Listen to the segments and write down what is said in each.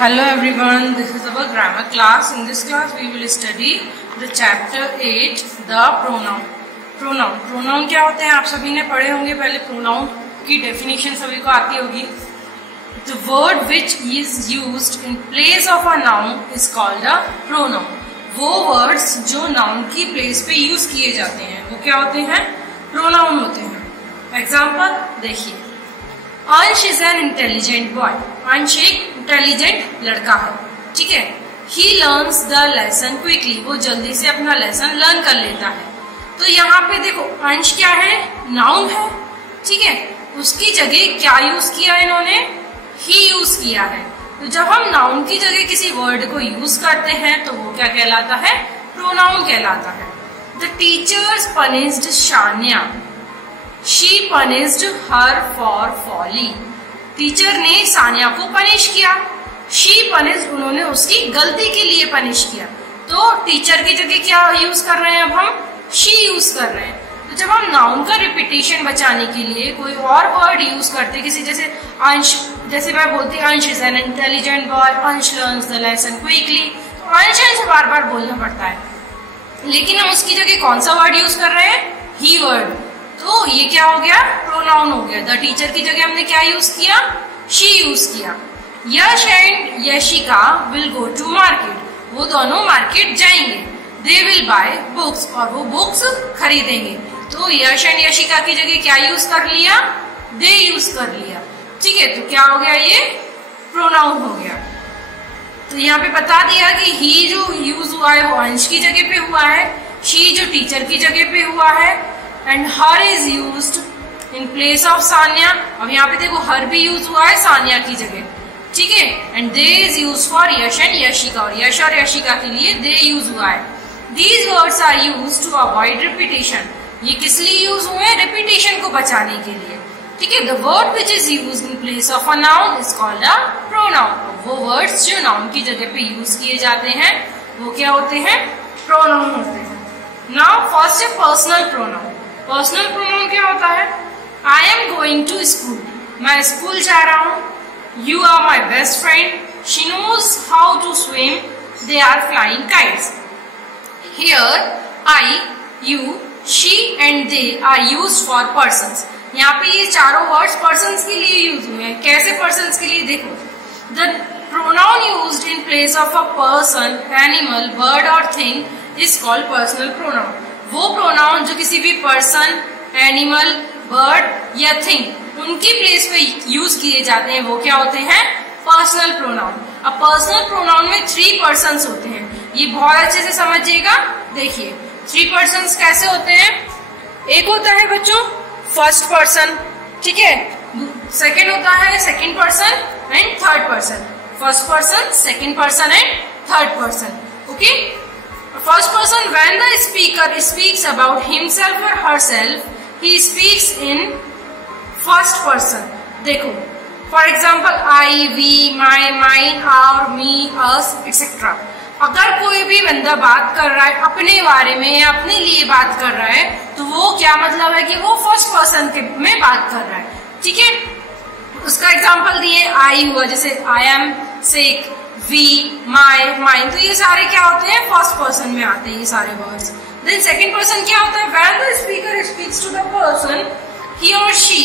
Hello everyone, this is our grammar class. In this class we will study the chapter 8, the pronoun. Pronoun क्या होते हैं आप सभी ने पढ़े होंगे पहले. pronoun की definition सभी को आती होगी. The word which is used in place of a noun is called a pronoun. वो words जो noun की place पे use किए जाते हैं वो क्या होते हैं? pronoun होते हैं. Example देखिए, अंश इज एन इंटेलिजेंट बॉय. अंश एक इंटेलिजेंट लड़का है, ठीक है. He learns the lesson quickly. वो जल्दी से अपना लेसन लर्न कर लेता है. तो यहाँ पे देखो अंश क्या है? नाउन है, ठीक है. उसकी जगह क्या यूज किया इन्होंने? ही यूज किया है. तो जब हम नाउन की जगह किसी वर्ड को यूज करते हैं तो वो क्या कहलाता है? प्रोनाउन कहलाता है. The teachers punished Shanya. She punished her for folly. Teacher ने सानिया को पनिश किया. She punished, उन्होंने उसकी गलती के लिए पनिश किया. तो टीचर की जगह क्या यूज कर रहे हैं? अब हम she यूज कर रहे हैं. तो जब हम नाउन का रिपीटेशन बचाने के लिए कोई और वर्ड यूज करते, किसी जैसे अंश, जैसे मैं बोलती अंश इज एन इंटेलिजेंट बॉय, अंश लर्न्स द लेसन क्विकली, तो अंश बार बार बोलना पड़ता है. लेकिन हम उसकी जगह कौन सा वर्ड यूज कर रहे हैं? ही वर्ड. तो ये क्या हो गया? प्रोनाउन हो गया. द टीचर की जगह हमने क्या यूज किया? शी यूज किया. Yash and Yashika will go to market. वो दोनों मार्केट जाएंगे. दे विल बाय बुक्स, और वो बुक्स खरीदेंगे. तो यश एंड यशिका की जगह क्या यूज कर लिया? दे यूज कर लिया, ठीक है. तो क्या हो गया? ये प्रोनाउन हो गया. तो यहाँ पे बता दिया कि ही जो यूज हुआ है वो अंश की जगह पे हुआ है, शी जो टीचर की जगह पे हुआ है, and her is used in place of Sanya. अब यहाँ पे देखो हर भी यूज हुआ है सान्या की जगह, ठीक है. And they is use for Yash and Yashika, और यश और यशिका के लिए दे यूज हुआ है. These words are use to avoid repetition. ये किस लिए यूज हुए हैं? रिपीटेशन को बचाने के लिए, ठीक है. The word which is use in place of a noun is called a pronoun. वो वर्ड्स जो नाउन की जगह पे यूज किए जाते हैं वो क्या होते हैं? प्रोनाउन होते हैं. नाउ फर्स्ट है पर्सनल प्रोनाउन. पर्सनल प्रोनाउन क्या होता है? I am going to school. मैं स्कूल जा रहा हूँ. You are my best friend. She knows how to swim. They are flying kites. Here I, you, she and they are used for persons. यहाँ पे ये चारों वर्ड्स पर्सन्स के लिए यूज हुए हैं. कैसे पर्सन्स के लिए? देखो, the pronoun used in place of a person, animal, bird और thing is called personal pronoun. वो प्रोनाउन जो किसी भी पर्सन, एनिमल, बर्ड या थिंग उनकी प्लेस पे यूज किए जाते हैं वो क्या होते हैं? Personal pronoun. अब पर्सनल प्रोनाउन में 3 पर्सन्स होते हैं. ये बहुत अच्छे से समझिएगा. देखिए 3 पर्सन्स कैसे होते हैं. एक होता है बच्चों फर्स्ट पर्सन, ठीक है. सेकेंड होता है second person and third person. First person, second person and third person. Okay. First person, when the speaker speaks about himself or herself, he speaks in first person. देखो, for example, I, we, my, mine, our, me, us, etc. अगर कोई भी बंदा बात कर रहा है अपने बारे में या अपने लिए बात कर रहा है तो वो क्या मतलब है कि वो फर्स्ट पर्सन में बात कर रहा है, ठीक है. उसका एग्जाम्पल दिए, आई हुआ, जैसे I am sick, we, my, mine. तो ये सारे क्या होते हैं? फर्स्ट पर्सन में आते हैं ये सारे वर्ड्स. देन सेकंड पर्सन क्या होता है? When the speaker speaks to the person he और she,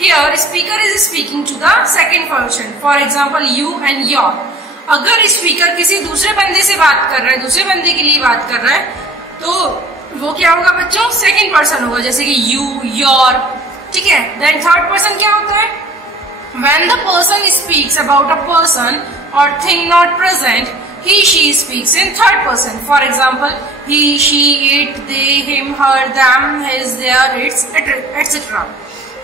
here speaker is speaking to the second person. For example you and your. अगर स्पीकर किसी दूसरे बंदे से बात कर रहा है, दूसरे बंदे के लिए बात कर रहा है तो वो क्या होगा बच्चों? सेकेंड पर्सन होगा, जैसे कि यू, योर, ठीक है. देन थर्ड पर्सन क्या होता है? When the person speaks about a person or thing not present, he, she speaks in third person. For example, he, she, it, they, him, her, them, his, their, its, etc.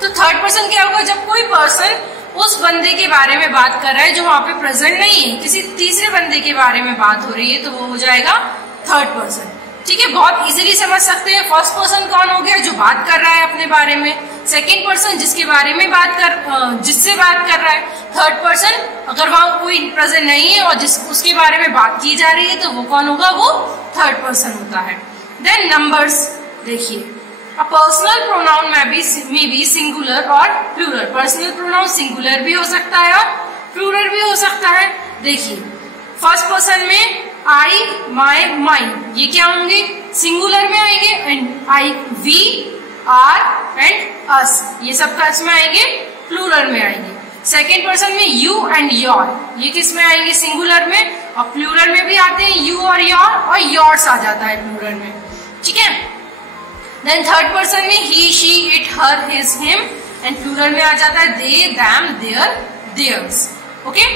तो third person क्या होगा? जब कोई person उस बंदे के बारे में बात कर रहा है जो वहां पे प्रेजेंट नहीं है, किसी तीसरे बंदे के बारे में बात हो रही है तो वो हो जाएगा थर्ड पर्सन, ठीक है. बहुत इजीली समझ सकते हैं. फर्स्ट पर्सन कौन हो गया? जो बात कर रहा है अपने बारे में. सेकेंड पर्सन जिसके बारे में जिससे बात कर रहा है. थर्ड पर्सन अगर वहां कोई प्रेजेंट नहीं है और उसके बारे में बात की जा रही है तो वो कौन होगा? वो थर्ड पर्सन होता है. देन नंबर्स देखिए, अ पर्सनल प्रोनाउन में बी सिंगुलर और प्लूरल. पर्सनल प्रोनाउन सिंगुलर भी हो सकता है और प्लूरल भी हो सकता है. देखिए फर्स्ट पर्सन में आई, माई, माई, ये क्या होंगे? सिंगुलर में आएंगे। And I, we, are and us, ये सब किस में आएंगे? प्लूरल में आएंगे। सेकेंड पर्सन में यू एंड योर, ये किस में आएंगे? सिंगुलर में। और प्लूरल में भी आते हैं यू और योर्स आ जाता है प्लूरल में, ठीक है। देन थर्ड पर्सन में he, she, it, her, his, him, and plural में आ जाता है they, them, their, theirs. Okay,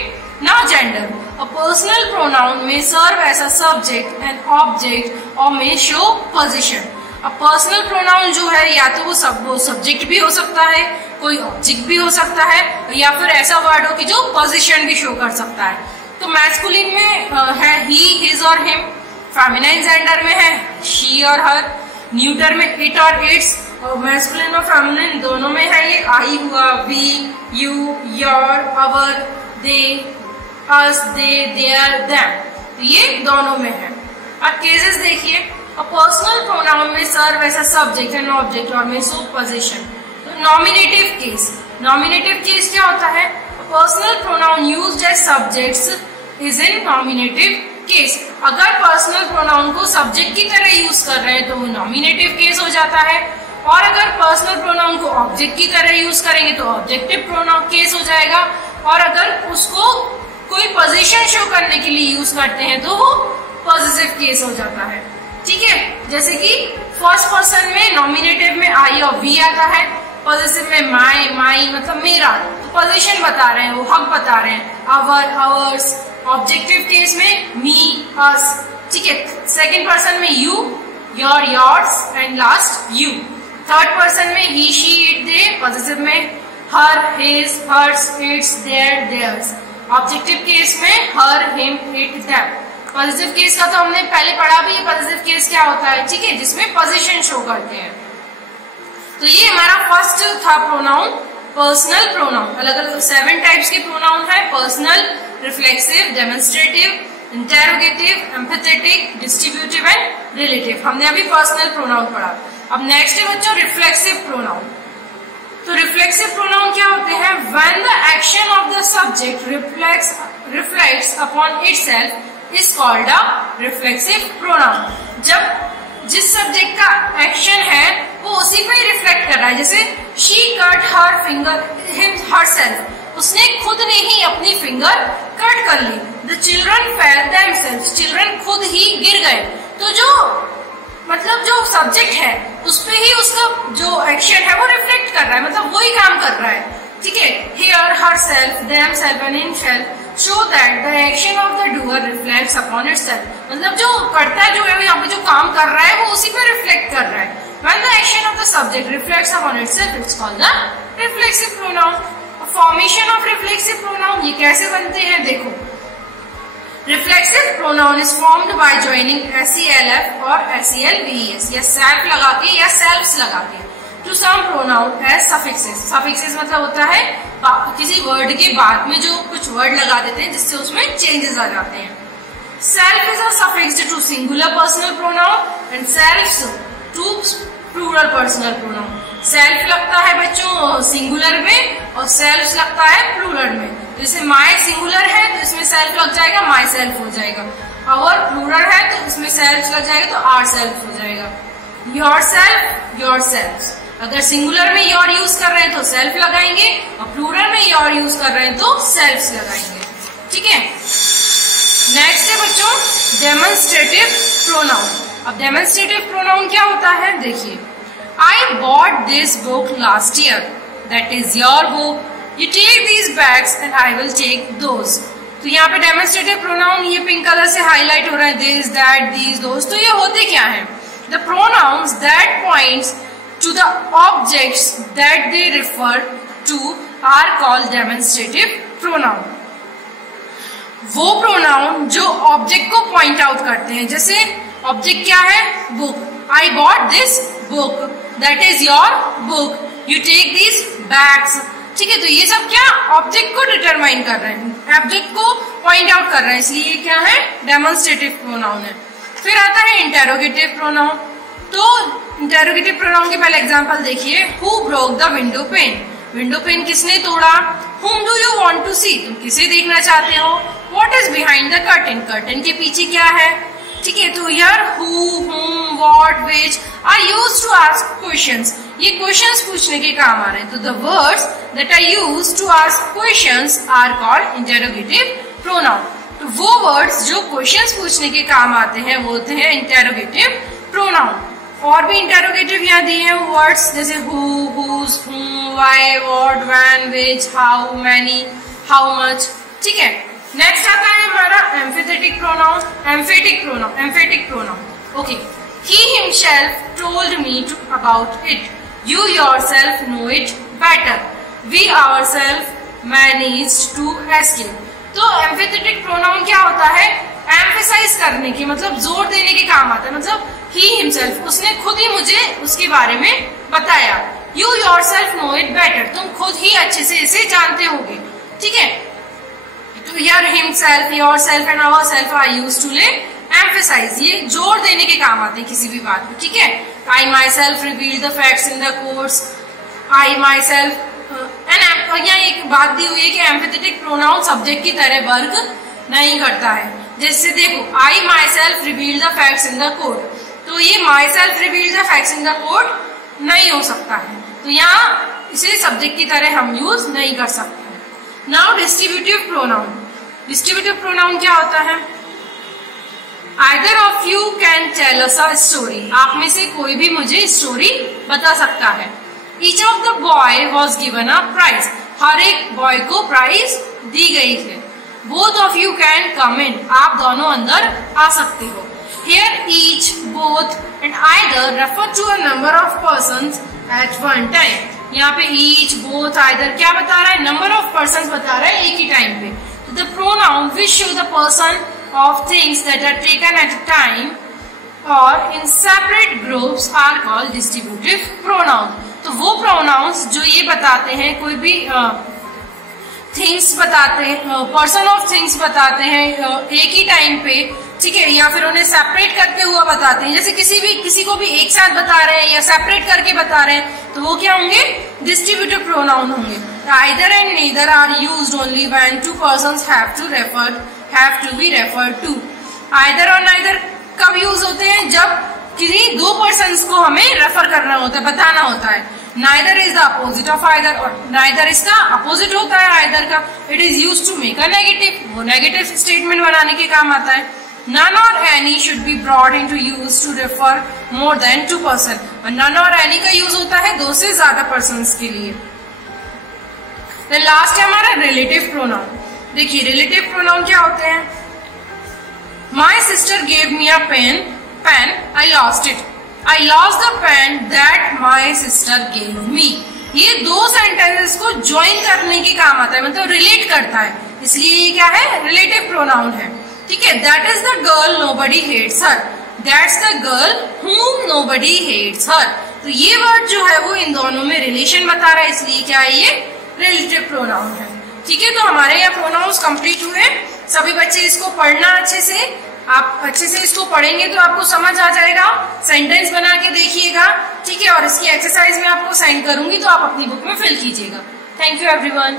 now gender. A personal pronoun may serve as a subject, an object or may show position. अब personal pronoun जो है या तो वो सब्जेक्ट भी हो सकता है, कोई ऑब्जेक्ट भी हो सकता है, या फिर ऐसा वर्ड हो कि जो पोजीशन भी शो कर सकता है। तो मैस्कुलिन में है ही, हिज और हिम, फेमिनाइन जेंडर में है शी और हर, न्यूटर में इट और इट्स, और मैस्कुलिन और फेमिनाइन दोनों में है ये आई हुआ, we, you, your, our, they, us, they, their, them, तो ये दोनों में है। अब केसेस देखिए, अ पर्सनल प्रोनाउन में serve as a subject and object और में शो पोजीशन। तो नॉमिनेटिव केस, नॉमिनेटिव केस क्या होता है? Personal pronoun used as subjects is in nominative case. अगर पर्सनल प्रोनाउन को सब्जेक्ट की तरह यूज कर रहे हैं तो वो नॉमिनेटिव केस हो जाता है, और अगर पर्सनल प्रोनाउन को ऑब्जेक्ट की तरह यूज करेंगे तो ऑब्जेक्टिव प्रोनाउन केस हो जाएगा, और अगर उसको कोई पोजीशन शो करने के लिए यूज करते हैं तो वो पॉजिटिव केस हो जाता है, ठीक है। जैसे कि फर्स्ट पर्सन में नॉमिनेटिव में आई और वी आता है, पॉजिटिव में माई, माई मतलब मेरा, तो पोजीशन बता रहे हैं, वो हक बता रहे हैं, अवर, अवर्स। ऑब्जेक्टिव केस में मी, अस, ठीक है। सेकेंड पर्सन में you, your, yours, and last you. Third person में he, she, it, they, positive में her, his, hers, its, their, theirs. Objective case में her, him, it, them. Positive case का तो हमने पहले पढ़ा भी है, पॉजिटिव केस क्या होता है, ठीक है, जिसमें पोजीशन शो करते हैं। तो ये हमारा फर्स्ट था प्रोनाउन, पर्सनल प्रोनाउन। अलग अलग 7 टाइप्स के प्रोनाउन है, personal, reflexive, demonstrative, interrogative, emphatic, distributive and relative. हमने अभी पर्सनल प्रोनाउन पढ़ा। अब नेक्स्ट है बच्चों रिफ्लेक्सिव प्रोनाउन। तो रिफ्लेक्सिव प्रोनाउन क्या होते हैं? When the action of the subject reflects upon itself is called a reflexive pronoun. जब जिस सब्जेक्ट का एक्शन है वो उसी पे रिफ्लेक्ट कर रहा है, जैसे she cut her finger herself, उसने खुद ने ही अपनी फिंगर कट कर ली। The children fell themselves, children खुद ही गिर गए। तो जो मतलब जो सब्जेक्ट है उस पे ही उसका जो एक्शन है वो रिफ्लेक्ट कर रहा है, मतलब वही काम कर रहा है, ठीक है। Here, herself, themselves and himself show that the action of the doer reflects upon itself, मतलब जो करता है, जो यहाँ पे जो काम कर रहा है वो उसी पे रिफ्लेक्ट कर रहा है। When the action of the subject reflects upon itself, it's called the reflexive pronoun. Formation of reflexive pronoun ये कैसे बनते हैं देखो। Reflexive pronoun is formed by joining self और selves या self लगा के या selves लगा के to some pronoun as suffixes। suffixes मतलब होता है किसी वर्ड के बाद में जो कुछ वर्ड लगा देते हैं जिससे उसमें चेंजेस आ जाते हैं। Self is a suffix to singular personal pronoun and selves to plural personal pronoun। Self लगता है बच्चों सिंगुलर में और सेल्फ लगता है प्लूरल में। जैसे माई सिंगुलर है तो इसमें सेल्फ लग जाएगा, माई सेल्फ हो जाएगा। और प्लूरल है तो इसमें सेल्फ लग जाएगा तो आर सेल्फ हो जाएगा। Your self, your self. अगर सिंगुलर में योर यूज कर रहे हैं तो सेल्फ लगाएंगे और प्लूरल में योर यूज कर रहे हैं तो सेल्फ लगाएंगे, ठीक है। नेक्स्ट है बच्चों डेमोन्स्ट्रेटिव प्रोनाउन। अब डेमोन्स्ट्रेटिव प्रोनाउन क्या होता है देखिए। I bought this book last year. That is your book. You take these bags and I will take those. तो यहाँ पे डेमोन्स्ट्रेटिव प्रोनाउन ये पिंक कलर से हाईलाइट हो रहा है, this, that, these, those। तो ये होते क्या हैं? The pronouns that points to the objects that they refer to are called demonstrative pronoun। वो प्रोनाउन जो ऑब्जेक्ट को पॉइंट आउट करते हैं, जैसे ऑब्जेक्ट क्या है? Book. I bought this book. That is your book. You take these bags. ठीक है, तो ये सब क्या ऑब्जेक्ट को डिटरमाइन कर रहे हैं, ऑब्जेक्ट को पॉइंट आउट कर रहे हैं, इसलिए ये क्या है? डेमोन्स्ट्रेटिव प्रोनाउन है। फिर आता है इंटेरोगेटिव प्रोनाउन। तो इंटेरोगेटिव प्रोनाउन के पहले एग्जांपल देखिए। Who broke the window pane? Window pane किसने तोड़ा? Whom do you want to see? तुम किसे देखना चाहते हो? What is behind the curtain, curtain के पीछे क्या है, ठीक है। तो यार who, whom, what, which are used to ask questions, ये क्वेश्चंस पूछने के काम आ रहे हैं। तो the words that are used to ask questions are called interrogative pronoun. तो वो वर्ड्स जो क्वेश्चंस पूछने के काम आते हैं वो होते हैं इंटेरोगेटिव प्रोनाउन। और भी इंटेरोगेटिव यहाँ दिए हैं वर्ड्स जैसे who, whose, whom, why, what, when, which, how, many, how much, ठीक है। नेक्स्ट आता है हमारा emphatic pronoun, emphatic pronoun. Okay, he himself told me about it, you yourself know it better, we ourselves managed to escape। तो एम्फेथेटिक pronoun क्या होता है, emphasise करने की, मतलब जोर देने के काम आता है। मतलब he himself, उसने खुद ही मुझे उसके बारे में बताया। you yourself know it better, तुम खुद ही अच्छे से इसे जानते होगे, ठीक है। तो यार himself, yourself and ourself are used to emphasize, ये जोर देने के काम आते हैं किसी भी बात को, ठीक है। I myself revealed the facts in the course, I myself and यहाँ एक बात दी हुई है कि एम्फेथेटिक प्रोनाउन सब्जेक्ट की तरह वर्क नहीं करता है। जैसे देखो I myself revealed the facts in the court, तो ये myself revealed the facts in the court नहीं हो सकता है, तो यहाँ इसे सब्जेक्ट की तरह हम यूज नहीं कर सकते। Now distributive pronoun, distributive pronoun क्या होता है, Either of you can tell us a story, आप में से कोई भी मुझे स्टोरी बता सकता है। Each of the boy was given a prize, हर एक बॉय को प्राइज दी गई है। Both of you can come in, आप दोनों अंदर आ सकते हो। Here each, both and either refer to a number of persons at one time, यहाँ पे each, both, either क्या बता रहा है, नंबर ऑफ पर्सन बता रहा है एक ही टाइम पे। तो the pronoun which show the person of things that are taken at a time और in separate groups are called distributive pronoun. तो वो प्रोनाउंस जो ये बताते हैं कोई भी थिंग्स बताते हैं, पर्सन ऑफ थिंग्स बताते हैं एक ही टाइम पे, ठीक है, या फिर उन्हें सेपरेट करके हुआ बताते हैं। जैसे किसी को भी एक साथ बता रहे हैं या सेपरेट करके बता रहे हैं, तो वो क्या होंगे, डिस्ट्रीब्यूटिव प्रोनाउन होंगे। Either and neither are used only when two persons have to be referred to. Either और नाइदर कब यूज होते हैं, जब किसी दो पर्सन्स को हमें रेफर करना होता है, बताना होता है। Neither is the opposite of either, और नाइदर इसका अपोजिट होता है आइदर का। It is used to make a negative, वो नेगेटिव स्टेटमेंट बनाने के काम आता है। None or any should be brought into use to refer more than two person, और none और any का यूज होता है दो से ज्यादा पर्सन्स के लिए। Then लास्ट है हमारा रिलेटिव प्रोनाउन। देखिए रिलेटिव प्रोनाउन क्या होते हैं, My sister gave me a pen, I lost it, I lost the pen that my sister gave me। ये दो सेंटेंसेस को ज्वाइन करने के काम आता है, मतलब रिलेट करता है, इसलिए ये क्या है, रिलेटिव प्रोनाउन है, ठीक है। That is the girl nobody hates her, that's the girl whom nobody hates her। तो ये वर्ड जो है वो इन दोनों में रिलेशन बता रहा है, इसलिए क्या है, ये रिलेटिव प्रोनाउन है, ठीक है। तो हमारे यहाँ प्रोनाउंस कंप्लीट हुए। सभी बच्चे इसको पढ़ना अच्छे से, आप अच्छे से इसको पढ़ेंगे तो आपको समझ आ जाएगा। सेंटेंस बना के देखिएगा, ठीक है, और इसकी एक्सरसाइज में आपको सेंड करूंगी तो आप अपनी बुक में फिल कीजिएगा। Thank you everyone.